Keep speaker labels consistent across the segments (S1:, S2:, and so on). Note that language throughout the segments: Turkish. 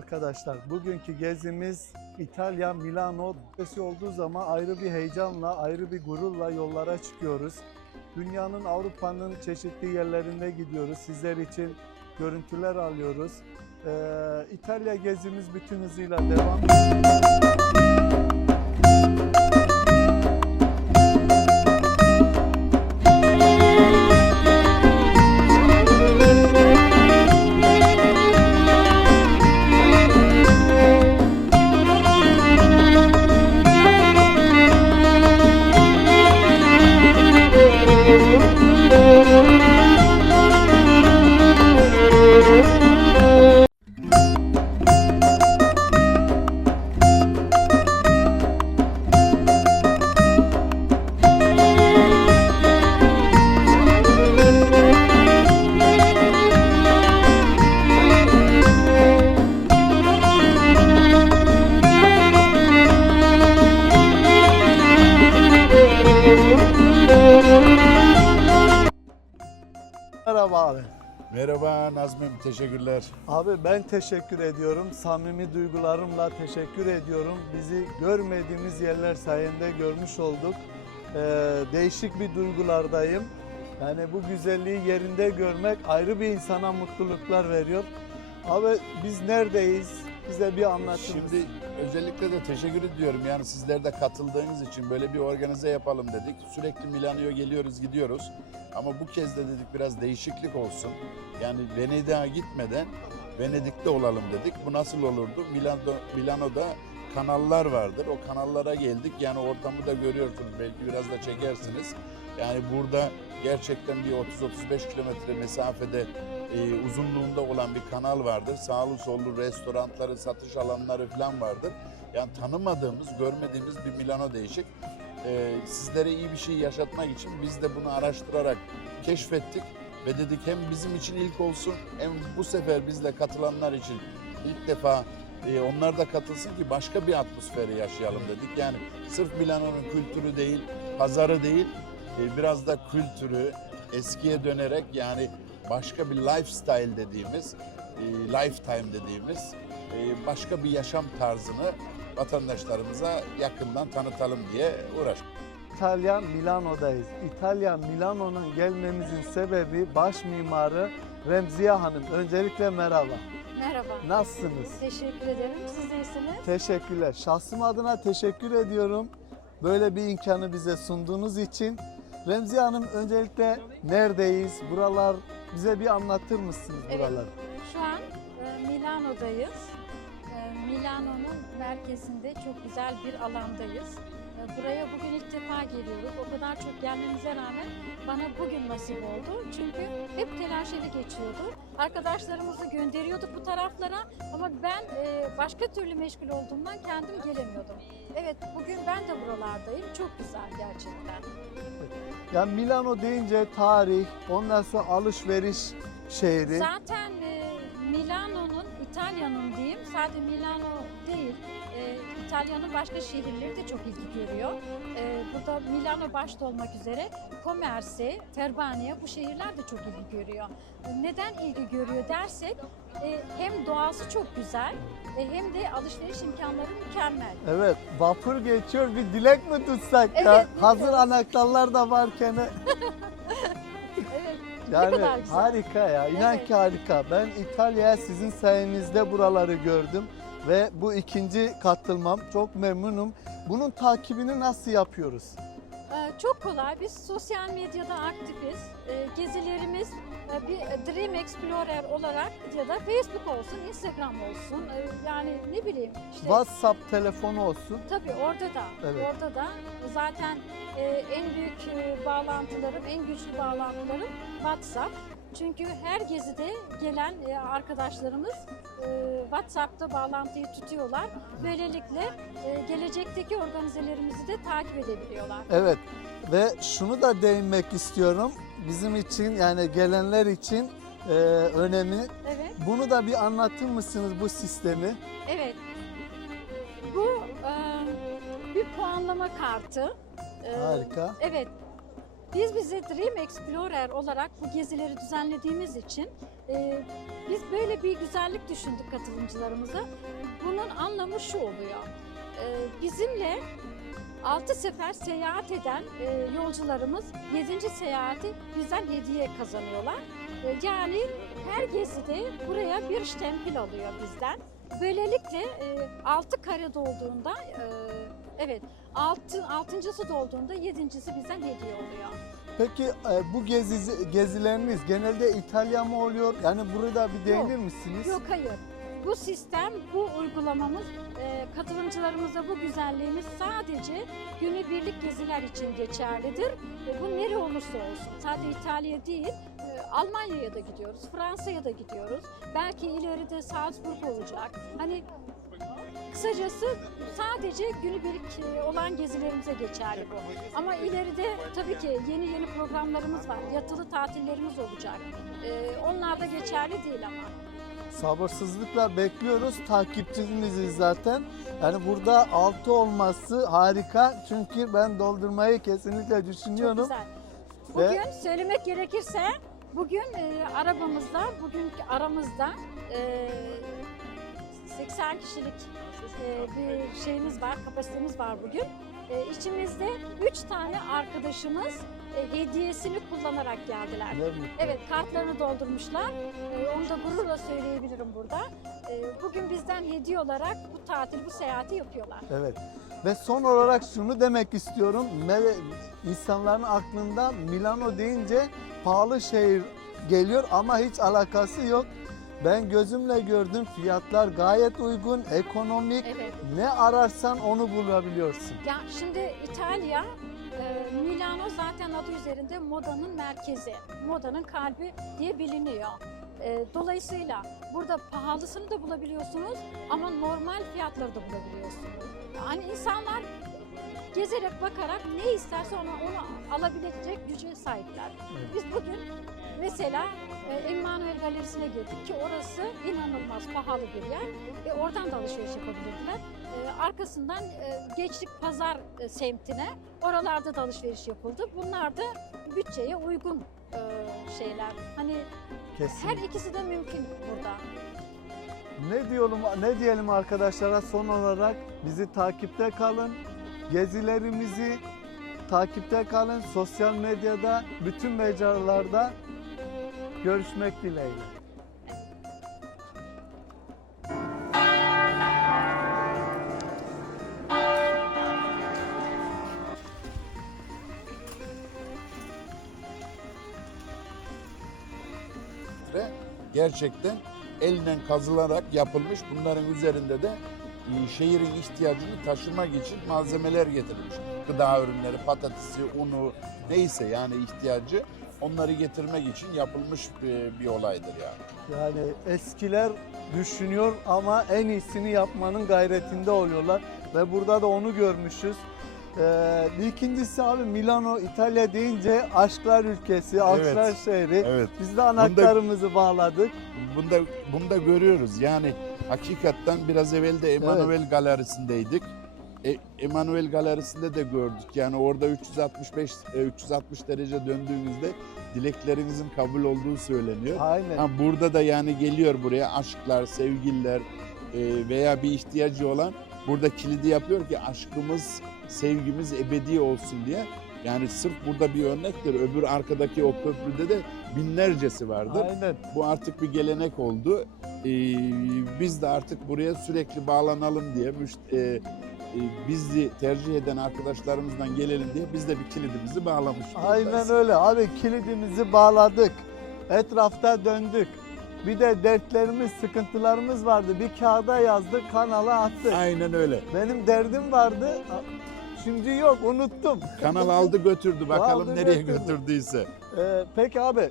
S1: Arkadaşlar. Bugünkü gezimiz İtalya, Milano. Sesi olduğu zaman ayrı bir heyecanla, ayrı bir gururla yollara çıkıyoruz. Dünyanın, Avrupa'nın çeşitli yerlerinde gidiyoruz. Sizler için görüntüler alıyoruz. Ee, İtalya gezimiz bütün hızıyla devam Merhaba abi.
S2: Merhaba Nazmim, teşekkürler.
S1: Abi ben teşekkür ediyorum. Samimi duygularımla teşekkür ediyorum. Bizi görmediğimiz yerler sayende görmüş olduk. Ee, değişik bir duygulardayım. Yani bu güzelliği yerinde görmek ayrı bir insana mutluluklar veriyor. Abi biz neredeyiz? Bize bir anlatır
S2: Şimdi? Özellikle de teşekkür ediyorum. Yani sizler de katıldığınız için böyle bir organize yapalım dedik. Sürekli Milano'ya geliyoruz, gidiyoruz. Ama bu kez de dedik biraz değişiklik olsun. Yani Venedik'e gitmeden Venedik'te olalım dedik. Bu nasıl olurdu? Milano, Milano'da kanallar vardır. O kanallara geldik. Yani ortamı da görüyorsunuz. Belki biraz da çekersiniz. Yani burada gerçekten bir 30-35 kilometre mesafede e, uzunluğunda olan bir kanal vardır. Sağlı sollu restoranları, satış alanları falan vardır. Yani tanımadığımız, görmediğimiz bir Milano değişik. E, sizlere iyi bir şey yaşatmak için biz de bunu araştırarak keşfettik ve dedik hem bizim için ilk olsun hem bu sefer bizle katılanlar için ilk defa e, onlar da katılsın ki başka bir atmosferi yaşayalım dedik. Yani sırf Milano'nun kültürü değil, pazarı değil, e, biraz da kültürü eskiye dönerek yani başka bir lifestyle dediğimiz, e, lifetime dediğimiz e, başka bir yaşam tarzını vatandaşlarımıza yakından tanıtalım diye uğraştık.
S1: İtalya Milano'dayız. İtalya Milano'nun gelmemizin sebebi baş mimarı Remziye Hanım. Öncelikle merhaba.
S3: Merhaba.
S1: Nasılsınız?
S3: Teşekkür ederim. Siz iyisiniz.
S1: Teşekkürler. Şahsım adına teşekkür ediyorum. Böyle bir imkanı bize sunduğunuz için. Remziye Hanım öncelikle neredeyiz? Buralar bize bir anlatır mısınız
S3: Evet. Şu an e, Milano'dayız. E, Milano'nun merkezinde çok güzel bir alandayız. E, buraya bugün ilk defa geliyoruz. O kadar çok gelmemize rağmen bana bugün nasip oldu. Çünkü hep telaşeli geçiyordu. Arkadaşlarımızı gönderiyorduk bu taraflara ama ben e, başka türlü meşgul olduğumdan kendim gelemiyordum. Evet bugün ben de buralardayım. Çok güzel gerçekten.
S1: Ya Milano deyince tarih, ondan sonra alışveriş şehri.
S3: Zaten e, Milano'nun, İtalya'nın diyeyim, sadece Milano değil, e, İtalya'nın başka şehirleri de çok ilgi görüyor. E, burada Milano başta olmak üzere Commerce, Ferbania bu şehirler de çok ilgi görüyor. E, Neden ilgi görüyor dersek e, hem doğası çok güzel e, hem de alışveriş imkanları mükemmel.
S1: Evet, vapur geçiyor. Bir dilek mi tutsak ya?
S3: Evet,
S1: Hazır
S3: evet.
S1: anahtarlar da varken.
S3: Evet,
S1: Yani harika ya. İnan
S3: Evet.
S1: ki harika. Ben İtalya'ya sizin sayenizde buraları gördüm ve bu ikinci katılmam. Çok memnunum. Bunun takibini nasıl yapıyoruz?
S3: Ee, Çok kolay. Biz sosyal medyada aktifiz. Ee, Gezilerimiz e, bir Dream Explorer olarak ya da Facebook olsun, Instagram olsun. e, Yani ne bileyim işte
S1: WhatsApp telefonu olsun.
S3: tabii orada da
S1: Evet.
S3: orada da zaten e, en büyük e, bağlantılarım, en güçlü bağlantılarım WhatsApp. Çünkü her gezide gelen e, arkadaşlarımız e, WhatsApp'ta bağlantıyı tutuyorlar. Böylelikle e, gelecekteki organizelerimizi de takip edebiliyorlar.
S1: Evet. Ve şunu da değinmek istiyorum. Bizim için yani gelenler için e, önemi.
S3: Evet.
S1: Bunu da bir anlatır mısınız bu sistemi?
S3: Evet. Bu e, bir puanlama kartı. E,
S1: Harika.
S3: Evet. Biz bize Dream Explorer olarak bu gezileri düzenlediğimiz için e, biz böyle bir güzellik düşündük katılımcılarımıza. Bunun anlamı şu oluyor. E, bizimle 6 sefer seyahat eden e, yolcularımız 7. seyahati bizden hediye kazanıyorlar. E, yani her gezide buraya bir stempil alıyor bizden. Böylelikle e, 6 kare dolduğunda e, evet altı, altıncısı dolduğunda yedincisi bizden hediye oluyor.
S1: Peki e, bu gezi, gezileriniz genelde İtalya mı oluyor? Yani burada bir değinir misiniz?
S3: Yok hayır. Bu sistem, bu uygulamamız e, katılımcılarımıza bu güzelliğimiz sadece günübirlik geziler için geçerlidir. E, bu nere olursa olsun. Sadece İtalya değil, e, Almanya'ya da gidiyoruz, Fransa'ya da gidiyoruz. Belki ileride Salzburg olacak. Hani kısacası sadece günübirlik e, olan gezilerimize geçerli bu. Ama ileride tabii ki yeni yeni programlarımız var. Yatılı tatillerimiz olacak. E, onlar da geçerli değil ama.
S1: Sabırsızlıkla bekliyoruz. Takipçiniziz zaten. Yani burada altı olması harika. Çünkü ben doldurmayı kesinlikle
S3: Çok
S1: düşünüyorum.
S3: güzel. Bugün söylemek gerekirse bugün e, arabamızda, bugünkü aramızda e, 80 kişilik e, bir şeyimiz var, kapasitemiz var bugün. E, içimizde 3 tane arkadaşımız e, hediyesini kullanarak geldiler. Evet kartlarını doldurmuşlar. E, onu da gururla söyleyebilirim burada. E, bugün bizden hediye olarak bu tatil, bu seyahati yapıyorlar.
S1: Evet. Ve son olarak şunu demek istiyorum. İnsanların aklında Milano deyince pahalı şehir geliyor ama hiç alakası yok. Ben gözümle gördüm. Fiyatlar gayet uygun, ekonomik.
S3: Evet.
S1: Ne ararsan onu bulabiliyorsun.
S3: Ya şimdi İtalya, e, Milano zaten adı üzerinde modanın merkezi, modanın kalbi diye biliniyor. E, Dolayısıyla burada pahalısını da bulabiliyorsunuz ama normal fiyatları da bulabiliyorsunuz. Yani insanlar gezerek bakarak ne isterse onu, onu alabilecek güce sahipler. Biz bugün mesela Emmanuel Galerisi'ne girdik ki orası inanılmaz pahalı bir yer. E, oradan da alışveriş yapabilirdiler. E, arkasından e, geçtik pazar e, semtine. Oralarda da alışveriş yapıldı. Bunlar da bütçeye uygun e, şeyler. Hani
S1: Kesin.
S3: her ikisi de mümkün burada.
S1: Ne diyorum ne diyelim arkadaşlara son olarak bizi takipte kalın. Gezilerimizi takipte kalın. Sosyal medyada bütün mecralarda görüşmek dileğiyle.
S2: gerçekten elinden kazılarak yapılmış. Bunların üzerinde de e, şehrin ihtiyacını taşımak için malzemeler getirilmiş. Gıda ürünleri, patatesi, unu neyse yani ihtiyacı onları getirmek için yapılmış bir, bir olaydır yani.
S1: Yani eskiler düşünüyor ama en iyisini yapmanın gayretinde oluyorlar ve burada da onu görmüşüz. Ee, ikincisi abi Milano İtalya deyince aşklar ülkesi, aşklar şehri.
S2: Evet.
S1: Biz de anahtarımızı bağladık.
S2: Bunda bunda görüyoruz. Yani hakikaten biraz evvel de Emanuel Galerisi'ndeydik. E, Emanuel Galerisi'nde de gördük. Yani orada 365 e, 360 derece döndüğünüzde dileklerinizin kabul olduğu söyleniyor.
S1: Aynen.
S2: Ha, burada da yani geliyor buraya aşklar, sevgililer e, veya bir ihtiyacı olan burada kilidi yapıyor ki aşkımız, sevgimiz ebedi olsun diye. Yani sırf burada bir örnektir. Öbür arkadaki o köprüde de binlercesi vardır.
S1: Aynen.
S2: Bu artık bir gelenek oldu. Ee, biz de artık buraya sürekli bağlanalım diye, müş- e, e, bizi tercih eden arkadaşlarımızdan gelelim diye biz de bir kilidimizi bağlamış
S1: Aynen öyle abi kilidimizi bağladık. Etrafta döndük. Bir de dertlerimiz, sıkıntılarımız vardı. Bir kağıda yazdık, kanala attık.
S2: Aynen öyle.
S1: Benim derdim vardı. Şimdi yok, unuttum.
S2: Kanal aldı götürdü bakalım
S1: Aldı
S2: nereye
S1: götürdü.
S2: götürdüyse.
S1: Ee, peki abi,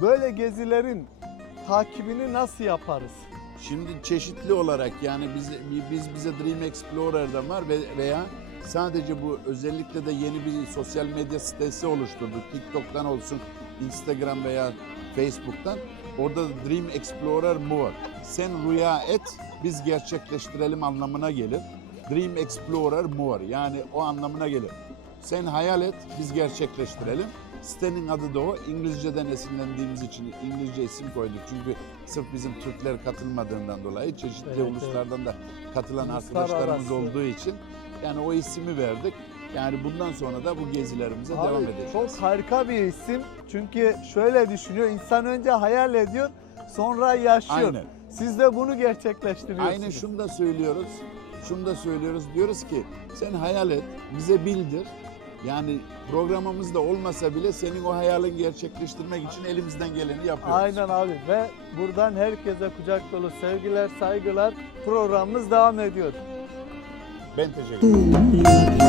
S1: böyle gezilerin takibini nasıl yaparız?
S2: Şimdi çeşitli olarak yani biz biz bize Dream Explorer'da var ve veya sadece bu özellikle de yeni bir sosyal medya sitesi oluşturduk. TikTok'tan olsun, Instagram veya Facebook'tan. Orada da Dream Explorer More. Sen rüya et, biz gerçekleştirelim anlamına gelir. Dream Explorer More yani o anlamına gelir. Sen hayal et, biz gerçekleştirelim. Sitenin adı da o. İngilizceden esinlendiğimiz için İngilizce isim koyduk. Çünkü sırf bizim Türkler katılmadığından dolayı çeşitli
S1: Evet, evet.
S2: uluslardan da katılan
S1: Uluslararası.
S2: arkadaşlarımız olduğu için yani o ismi verdik. Yani bundan sonra da bu gezilerimize devam
S1: Abi,
S2: edeceğiz.
S1: çok harika bir isim. Çünkü şöyle düşünüyor. insan önce hayal ediyor, sonra yaşıyor.
S2: Aynen.
S1: Siz de bunu gerçekleştiriyorsunuz.
S2: Aynen şunu da söylüyoruz. Şunu da söylüyoruz. Diyoruz ki sen hayal et, bize bildir. Yani programımızda olmasa bile senin o hayalini gerçekleştirmek için elimizden geleni yapıyoruz.
S1: Aynen abi ve buradan herkese kucak dolu sevgiler, saygılar. Programımız devam ediyor.
S2: Ben teşekkür ederim.